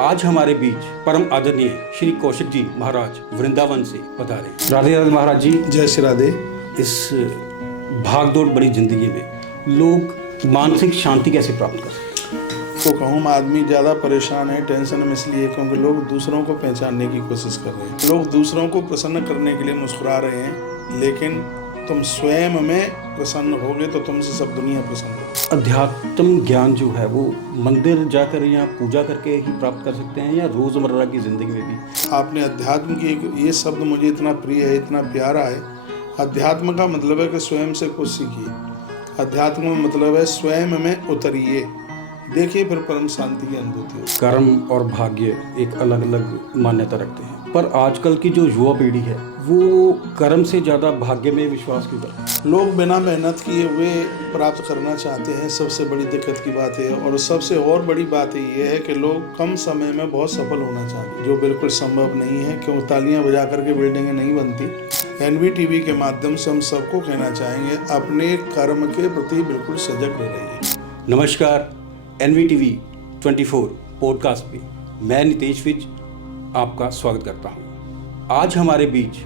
आज हमारे बीच परम आदरणीय श्री कौशिक जी महाराज वृंदावन से पधारे। राधे राधे महाराज जी। जय श्री राधे। इस भागदौड़ बड़ी जिंदगी में लोग मानसिक शांति कैसे प्राप्त कर सकते हैं? तो कहूँ आदमी ज़्यादा परेशान है, टेंशन में इसलिए क्योंकि लोग दूसरों को पहचानने की कोशिश कर रहे हैं। लोग दूसरों को प्रसन्न करने के लिए मुस्कुरा रहे हैं, लेकिन तुम स्वयं में प्रसन्न होगे तो तुमसे सब दुनिया प्रसन्न होगी। अध्यात्म ज्ञान जो है वो मंदिर जाकर या पूजा करके ही प्राप्त कर सकते हैं या रोज़मर्रा की ज़िंदगी में भी? आपने अध्यात्म की ये शब्द मुझे इतना प्रिय है, इतना प्यारा है। अध्यात्म का मतलब है कि स्वयं से कुछ सीखिए। अध्यात्म का मतलब है स्वयं में उतरिए, देखिए, फिर परम शांति की अनुभूति हो। कर्म और भाग्य एक अलग अलग मान्यता रखते हैं, पर आजकल की जो युवा पीढ़ी है वो कर्म से ज़्यादा भाग्य में विश्वास क्यों करते हैं? लोग बिना मेहनत किए हुए प्राप्त करना चाहते हैं, सबसे बड़ी दिक्कत की बात है। और सबसे और बड़ी बात ये है कि लोग कम समय में बहुत सफल होना चाहते हैं, जो बिल्कुल संभव नहीं है। क्यों तालियां बजा करके बिल्डिंगें नहीं बनती। एनवीटीवी के माध्यम से हम सबको कहना चाहेंगे, अपने कर्म के प्रति बिल्कुल सजग रहिए। नमस्कार, एनवीटीवी 24 पॉडकास्ट पे मैं नितेश विज आपका स्वागत करता हूँ। आज हमारे बीच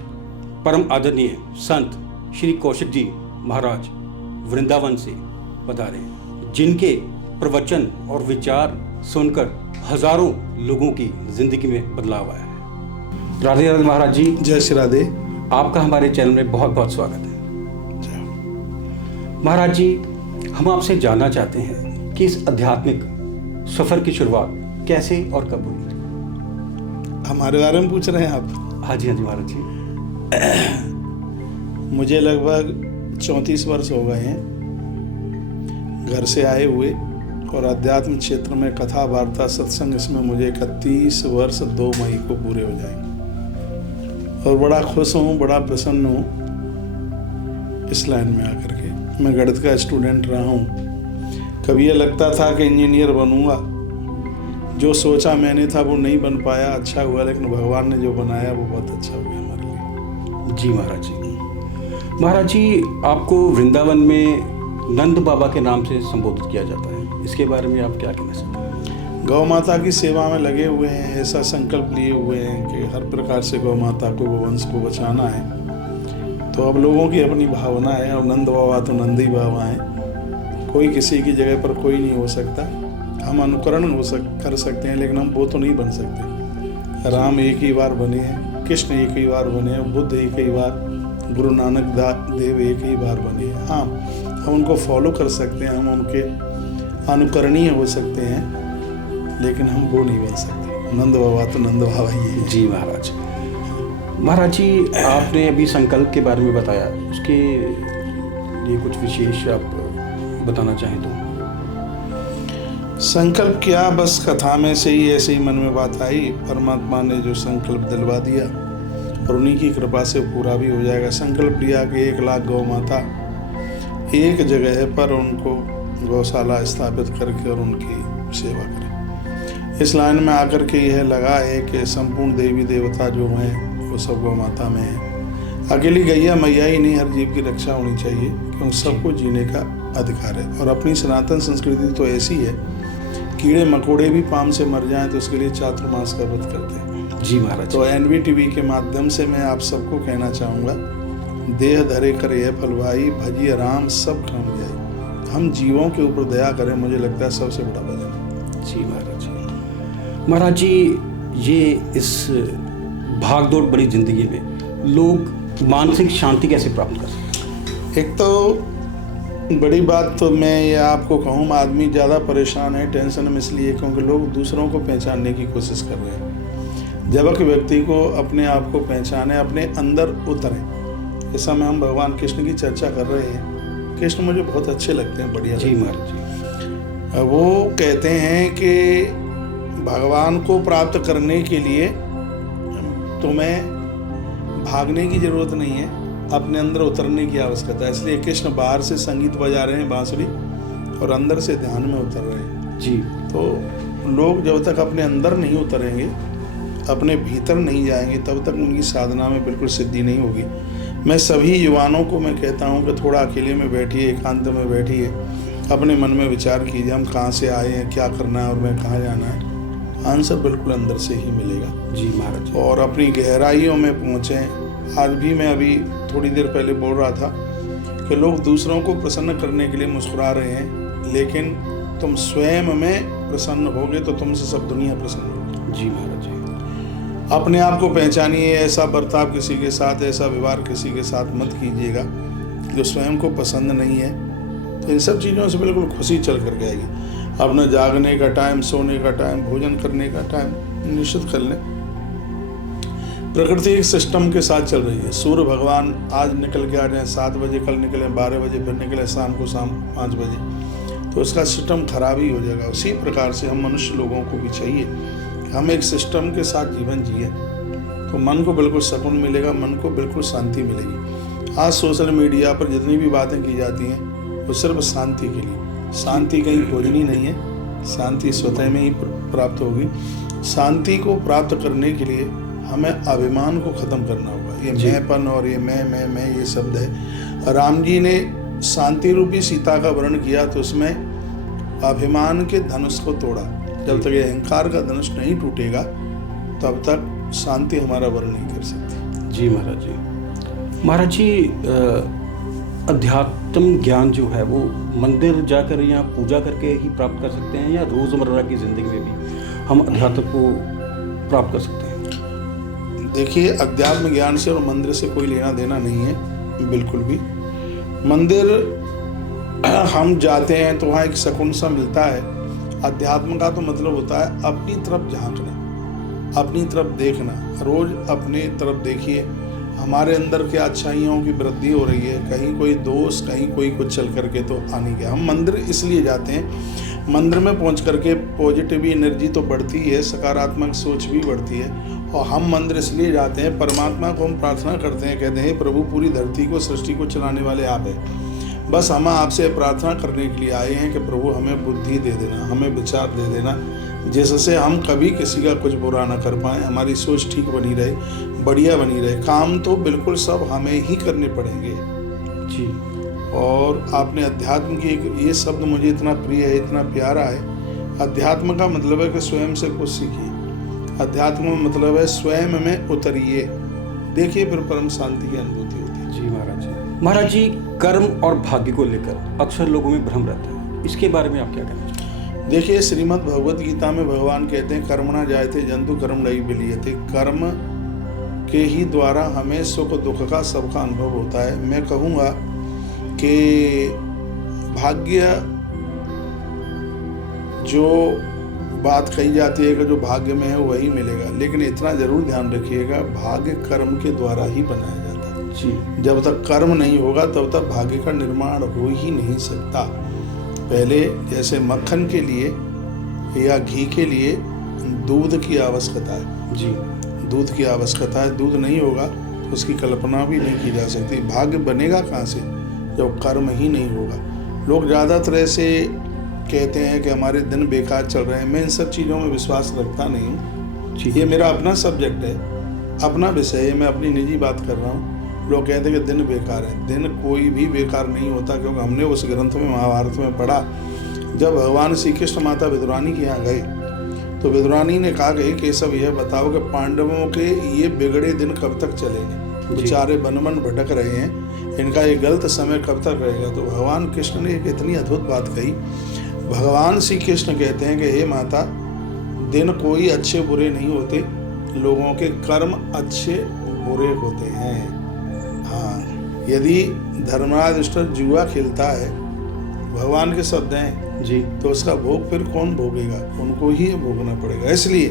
परम आदरणीय संत श्री कौशिक जी महाराज वृंदावन से पधारे, जिनके प्रवचन और विचार सुनकर हजारों लोगों की जिंदगी में बदलाव आया है। राधे राधे महाराज जी। जय श्री राधे। आपका हमारे चैनल में बहुत बहुत स्वागत है। महाराज जी, हम आपसे जानना चाहते हैं कि इस आध्यात्मिक सफर की शुरुआत कैसे और कब हुई? हमारे बारे में पूछ रहे हैं आप? हाँ जी महाराज जी। मुझे लगभग 34 वर्ष हो गए हैं घर से आए हुए, और अध्यात्म क्षेत्र में कथा वार्ता सत्संग, इसमें मुझे 31 वर्ष 2 मई को पूरे हो जाएंगे। और बड़ा खुश हूँ, बड़ा प्रसन्न हूँ इस लाइन में आकर के। मैं गणित का स्टूडेंट रहा हूँ। कभी ये लगता था कि इंजीनियर बनूंगा, जो सोचा मैंने था वो नहीं बन पाया। अच्छा हुआ, लेकिन भगवान ने जो बनाया वो बहुत अच्छा हुआ हमारे लिए। जी महाराज जी। महाराज जी, आपको वृंदावन में नंद बाबा के नाम से संबोधित किया जाता है, इसके बारे में आप क्या कहना चाहते हैं? गौ माता की सेवा में लगे हुए हैं, ऐसा संकल्प लिए हुए हैं कि हर प्रकार से गौ माता को, गोवंश को बचाना है। तो अब लोगों की अपनी भावना है, और नंद बाबा तो नंदी बाबा हैं। कोई किसी की जगह पर कोई नहीं हो सकता। हम अनुकरण कर सकते हैं, लेकिन हम वो तो नहीं बन सकते। राम एक ही बार बने हैं, कृष्ण एक ही बार बने हैं, बुद्ध एक ही बार, गुरु नानक देव एक ही बार बने हैं। हाँ, हम उनको फॉलो कर सकते हैं, हम उनके अनुकरणीय हो सकते हैं, लेकिन हम वो नहीं बन सकते। नंद बाबा तो नंद बाबा ही है। जी महाराज। महाराज जी, आपने अभी संकल्प के बारे में बताया, उसके लिए कुछ विशेष आप बताना चाहें तो? संकल्प क्या, बस कथा में से ही ऐसे ही मन में बात आई। परमात्मा ने जो संकल्प दिलवा दिया, और उन्हीं की कृपा से पूरा भी हो जाएगा। संकल्प लिया कि 1 लाख गौ माता एक जगह पर उनको गौशाला स्थापित करके और उनकी सेवा करें। इस लाइन में आकर के यह लगा है कि संपूर्ण देवी देवता जो हैं वो सब गौ माता में है। अकेली गैया मैया ही नहीं, हर जीव की रक्षा होनी चाहिए, क्योंकि सबको जीने का अधिकार है। और अपनी सनातन संस्कृति तो ऐसी है, कीड़े मकोड़े भी पाम से मर जाएं तो उसके लिए चातुर्मास का व्रत करते हैं। जी महाराज। तो एनवीटीवी के माध्यम से मैं आप सबको कहना चाहूँगा, देह धरे कर यह फल भाई, भजिए राम सब काम जाए। हम जीवों के ऊपर दया करें, मुझे लगता है सबसे बड़ा भजन। जी महाराज जी। महाराज जी, ये इस भागदौड़ बड़ी जिंदगी में लोग मानसिक शांति कैसे प्राप्त कर सकते हैं? एक तो बड़ी बात तो मैं ये आपको कहूँ, आदमी ज़्यादा परेशान है, टेंशन में इसलिए क्योंकि लोग दूसरों को पहचानने की कोशिश कर रहे हैं। जबकि व्यक्ति को अपने आप को पहचाने, अपने अंदर उतरें। इस समय हम भगवान कृष्ण की चर्चा कर रहे हैं। कृष्ण मुझे बहुत अच्छे लगते हैं, बढ़िया। जी महाराज जी। वो कहते हैं कि भगवान को प्राप्त करने के लिए तुम्हें भागने की जरूरत नहीं है, अपने अंदर उतरने की आवश्यकता है। इसलिए कृष्ण बाहर से संगीत बजा रहे हैं, बांसुरी, और अंदर से ध्यान में उतर रहे हैं। जी। तो लोग जब तक अपने अंदर नहीं उतरेंगे, अपने भीतर नहीं जाएंगे, तब तक उनकी साधना में बिल्कुल सिद्धि नहीं होगी। मैं सभी युवाओं को मैं कहता हूँ कि थोड़ा अकेले में बैठिए, एकांत में बैठिए, अपने मन में विचार कीजिए, हम कहाँ से आए हैं, क्या करना है और मैं कहाँ जाना है। आंसर बिल्कुल अंदर से ही मिलेगा। जी महाराज जी। और अपनी गहराइयों में पहुँचें। आज भी मैं अभी थोड़ी देर पहले बोल रहा था कि लोग दूसरों को प्रसन्न करने के लिए मुस्कुरा रहे हैं, लेकिन तुम स्वयं में प्रसन्न होगे तो तुमसे सब दुनिया प्रसन्न होगी। जी महाराज जी। अपने आप को पहचानिए। ऐसा बर्ताव किसी के साथ, ऐसा व्यवहार किसी के साथ मत कीजिएगा जो स्वयं को पसंद नहीं है। तो इन सब चीज़ों से बिल्कुल खुशी चल कर आएगी। अपना जागने का टाइम, सोने का टाइम, भोजन करने का टाइम निश्चित कर लें। प्रकृति एक सिस्टम के साथ चल रही है। सूर्य भगवान आज निकल के आ रहे हैं 7 बजे, कल निकले 12 बजे, फिर निकले शाम को 5 बजे, तो उसका सिस्टम खराब ही हो जाएगा। उसी प्रकार से हम मनुष्य लोगों को भी चाहिए कि हम एक सिस्टम के साथ जीवन जिए, तो मन को बिल्कुल सुकून मिलेगा, मन को बिल्कुल शांति मिलेगी। आज सोशल मीडिया पर जितनी भी बातें की जाती हैं वो सिर्फ शांति के लिए। शांति कहीं खोजनी नहीं है, शांति स्वतः में ही प्राप्त होगी। शांति को प्राप्त करने के लिए हमें अभिमान को खत्म करना होगा। ये मैंपन और ये मैं ये शब्द है। राम जी ने शांति रूपी सीता का वर्ण किया तो उसमें अभिमान के धनुष को तोड़ा। जब तक ये अहंकार का धनुष नहीं टूटेगा तब तक शांति हमारा वर्ण नहीं कर सकती। जी महाराज जी। महाराज जी, अध्यात्म ज्ञान जो है वो मंदिर जाकर या पूजा करके ही प्राप्त कर सकते हैं, या रोज़मर्रा की ज़िंदगी में भी हम अध्यात्म को प्राप्त कर सकते हैं? देखिए, अध्यात्म ज्ञान से और मंदिर से कोई लेना देना नहीं है, बिल्कुल भी। मंदिर हम जाते हैं तो वहाँ एक सुकून सा मिलता है। अध्यात्म का तो मतलब होता है अपनी तरफ झांकना, अपनी तरफ देखना। रोज अपने तरफ देखिए, हमारे अंदर क्या अच्छाइयों की वृद्धि हो रही है। कहीं कोई दोष, कहीं कोई कुछ चल करके तो आ नहीं गया। हम मंदिर इसलिए जाते हैं, मंदिर में पहुंच करके पॉजिटिव एनर्जी तो बढ़ती है, सकारात्मक सोच भी बढ़ती है। और हम मंदिर इसलिए जाते हैं, परमात्मा को हम प्रार्थना करते हैं, कहते हैं प्रभु पूरी धरती को, सृष्टि को चलाने वाले आप हैं, बस हम आपसे प्रार्थना करने के लिए आए हैं कि प्रभु हमें बुद्धि दे देना, हमें विचार दे देना, जिससे हम कभी किसी का कुछ बुरा ना कर पाएँ, हमारी सोच ठीक बनी रहे, बढ़िया बनी रहे। काम तो बिल्कुल सब हमें ही करने पड़ेंगे जी। और आपने अध्यात्म की ये शब्द मुझे इतना प्रिय है, इतना प्यारा है। अध्यात्म का मतलब है कि स्वयं से कुछ सीखिए। अध्यात्म का मतलब है स्वयं में उतरिए, देखिए, फिर परम शांति की अनुभूति होती है। जी महाराज जी। महाराज जी, कर्म और भाग्य को लेकर अक्सर लोगों में भ्रम रहता है, इसके बारे में आप क्या कहना चाहते हैं? देखिए, श्रीमद् भगवत गीता में भगवान कहते हैं कर्मणा जायते जंतु कर्म नहीं विलीयते। कर्म के ही द्वारा हमें सुख दुख का सबका अनुभव होता है। मैं कहूँगा कि भाग्य, जो बात कही जाती है कि जो भाग्य में है वही मिलेगा, लेकिन इतना जरूर ध्यान रखिएगा, भाग्य कर्म के द्वारा ही बनाया जाता है जी। जब तक कर्म नहीं होगा तब तक भाग्य का निर्माण हो ही नहीं सकता। पहले जैसे मक्खन के लिए या घी के लिए दूध की आवश्यकता है जी, दूध की आवश्यकता है। दूध नहीं होगा तो उसकी कल्पना भी नहीं की जा सकती। भाग्य बनेगा कहाँ से जब कर्म ही नहीं होगा। लोग ज़्यादातर ऐसे कहते हैं कि हमारे दिन बेकार चल रहे हैं। मैं इन सब चीज़ों में विश्वास रखता नहीं हूँ। ये मेरा अपना सब्जेक्ट है, अपना विषय है, मैं अपनी निजी बात कर रहा हूँ। लोग कहते हैं कि दिन बेकार है। दिन कोई भी बेकार नहीं होता, क्योंकि हमने उस ग्रंथ में, महाभारत में पढ़ा, जब भगवान श्री कृष्ण माता विदुरानी के यहाँ गए तो विदुरानी ने कहा कि केशव, यह बताओ कि पांडवों के ये बिगड़े दिन कब तक चलेंगे? बेचारे वन वन भटक रहे हैं, इनका ये गलत समय कब तक रहेगा? तो भगवान कृष्ण ने एक इतनी अद्भुत बात कही। भगवान श्री कृष्ण कहते हैं कि हे माता, दिन कोई अच्छे बुरे नहीं होते, लोगों के कर्म अच्छे बुरे होते हैं। हाँ, यदि धर्मराज जुआ खेलता है, भगवान के शब्द हैं जी, तो उसका भोग फिर कौन भोगेगा? उनको ही भोगना पड़ेगा। इसलिए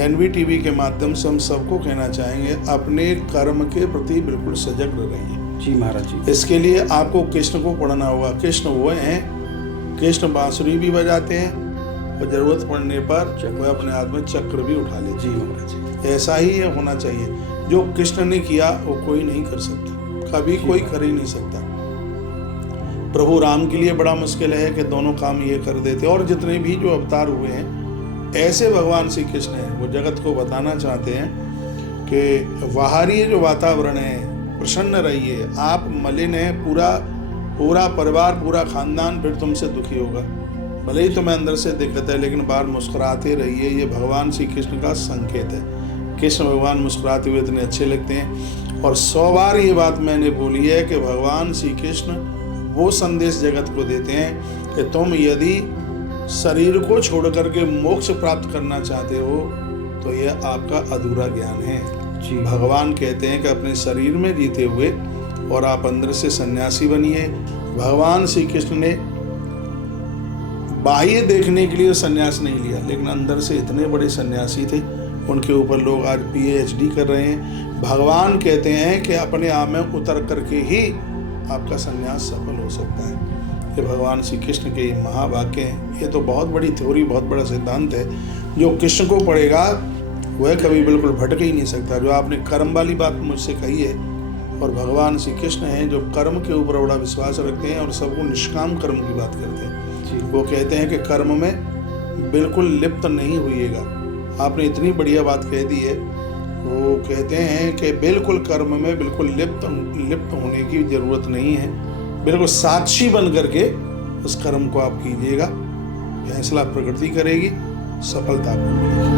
एनवीटीवी के माध्यम से हम सबको कहना चाहेंगे, अपने कर्म के प्रति बिल्कुल सजग रहिए। जी महाराज जी। इसके लिए आपको कृष्ण को पढ़ना होगा। कृष्ण वो हैं, कृष्ण बांसुरी भी बजाते हैं और जरूरत पड़ने पर वह अपने हाथ में चक्र भी उठा लेते। जी महाराज जी। ऐसा ही होना चाहिए। जो कृष्ण ने किया वो कोई नहीं कर सकता, कभी कोई कर ही नहीं सकता। प्रभु राम के लिए बड़ा मुश्किल है कि दोनों काम ये कर देते। और जितने भी जो अवतार हुए हैं, ऐसे भगवान श्री कृष्ण हैं, वो जगत को बताना चाहते हैं कि बाहरी जो वातावरण है, प्रसन्न रहिए। आप मलिन हैं, पूरा परिवार, पूरा खानदान फिर तुमसे दुखी होगा। भले ही तुम्हें अंदर से दिक्कत है लेकिन बाहर मुस्कुराते रहिए, ये भगवान श्री कृष्ण का संकेत है। कृष्ण भगवान मुस्कुराते हुए इतने अच्छे लगते हैं। और 100 बार ये बात मैंने बोली है कि भगवान श्री कृष्ण वो संदेश जगत को देते हैं कि तुम यदि शरीर को छोड़ करके मोक्ष प्राप्त करना चाहते हो तो यह आपका अधूरा ज्ञान है। जी। भगवान कहते हैं कि अपने शरीर में जीते हुए और आप अंदर से सन्यासी बनिए। भगवान श्री कृष्ण ने बाह्य देखने के लिए सन्यास नहीं लिया, लेकिन अंदर से इतने बड़े सन्यासी थे, उनके ऊपर लोग आज PhD कर रहे हैं। भगवान कहते हैं कि अपने आप में उतर करके ही आपका सन्यास सफल हो सकता है। ये भगवान श्री कृष्ण के महावाक्य हैं। ये तो बहुत बड़ी थ्योरी, बहुत बड़ा सिद्धांत है। जो कृष्ण को पढ़ेगा वह कभी बिल्कुल भटक ही नहीं सकता। जो आपने कर्म वाली बात मुझसे कही है, और भगवान श्री कृष्ण हैं जो कर्म के ऊपर बड़ा विश्वास रखते हैं और सबको निष्काम कर्म की बात करते हैं। वो कहते हैं कि कर्म में बिल्कुल लिप्त नहीं होइएगा। आपने इतनी बढ़िया बात कह दी है। वो कहते हैं कि बिल्कुल कर्म में बिल्कुल लिप्त होने की जरूरत नहीं है, बिल्कुल साक्षी बन करके उस कर्म को आप कीजिएगा। फैसला प्रकृति करेगी, सफलता आपको मिलेगी।